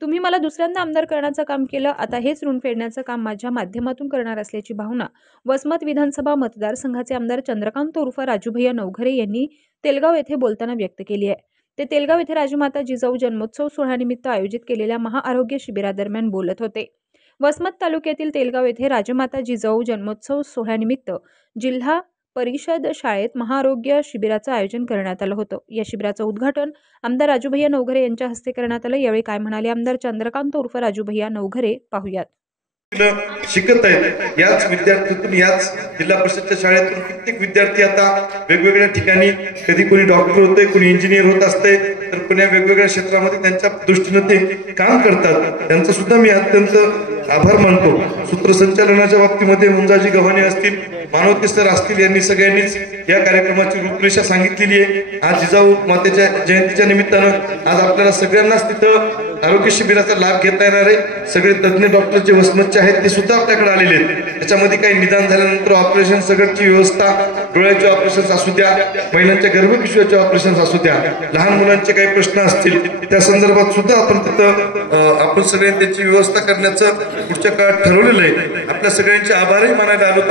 तुम्ही मला दुसऱ्यांदा आमदार करण्याचं काम केलं, आता हेच ऋण फेडण्याचं काम माझ्या माध्यमातून करणार असल्याची भावना वसमत विधानसभा मतदारसंघाचे आमदार चंद्रकांत उर्फ राजूभैया नवघरे यांनी तेलगाव येथे बोलताना व्यक्त केली आहे। ते तेलगाव येथे राजमाता जिजाऊ जन्मोत्सव सोहळ्यानिमित्त आयोजित केलेल्या महाआरोग्य शिबिरादरम्यान बोलत होते। वसमत तालुक्यातील तेलगाव येथे राजमाता जिजाऊ जन्मोत्सव सोहळ्यानिमित्त जिल्हा परिषद शाळेत महाआरोग्य शिबिराचं आयोजन करण्यात आलं होतं। या शिबिराचं उद्घाटन आमदार राजूभैया नवघरे यांच्या हस्ते करण्यात आलं। यावेळी काय म्हणाले आमदार चंद्रकांत उर्फ राजूभैया नवघरे पाहूयात। शिकत आहेत याच विद्यार्थ्यांतून याच जिल्हा परिषदच्या शाळेतून कित्येक विद्यार्थी आता वेगवेगळ्या ठिकाणी कधी कोणी डॉक्टर होते, कोणी इंजिनियर होत असते, तर कोणी वेगवेगळ्या क्षेत्रामध्ये त्यांच्या दृष्टीने ते काम करतात। त्यांचं सुद्धा मी अत्यंत आभार मानतो। सूत्रसंचालनाच्या बाबतीमध्ये मुंजाजी गव्हाणे असतील, मानवते सर असतील, यांनी सगळ्यांनीच या कार्यक्रमाची रूपरेषा सांगितलेली आहे। आज जिजाऊ मातेच्या जयंतीच्या निमित्तानं आज आपल्याला सगळ्यांनाच तिथं आरोग्य शिबिराचा लाभ घेता येणार आहे। सगळे तज्ञ डॉक्टर जे वसमतचे आहेत ते सुद्धा आपल्याकडे आलेले आहेत। त्याच्यामध्ये काही निदान झाल्यानंतर ऑपरेशन सगळ्याची व्यवस्था, डोळ्याचे ऑपरेशन असू द्या, महिलांच्या गर्भपिशवीचे ऑपरेशन असू द्या, लहान मुलांचे काही प्रश्न असतील त्या संदर्भात सुद्धा आपण तिथं आपण सगळ्यांनी त्याची व्यवस्था करण्याचं पुढच्या काळात ठरवलेलं आहे। आपल्या सगळ्यांचे आभारही मानायला आलोत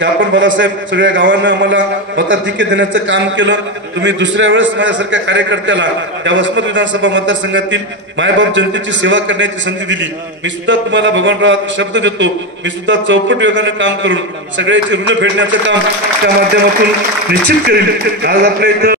आपण बाळासाहेब सगळ्या गावांना आम्हाला मताधिक्य देण्याचं काम केलं। तुम्ही दुसऱ्या वेळेस माझ्यासारख्या कार्यकर्त्याला त्या वसमत विधानसभा मतदारसंघातील मायबाप जनतेची सेवा करण्याची संधी दिली। मी सुद्धा तुम्हाला भगवानराव शब्द देतो, मी सुद्धा चौपट वेगाने काम करून सगळ्याचे ऋण फेडण्याचं काम त्या माध्यमातून निश्चित करेल। आज आपल्या इथं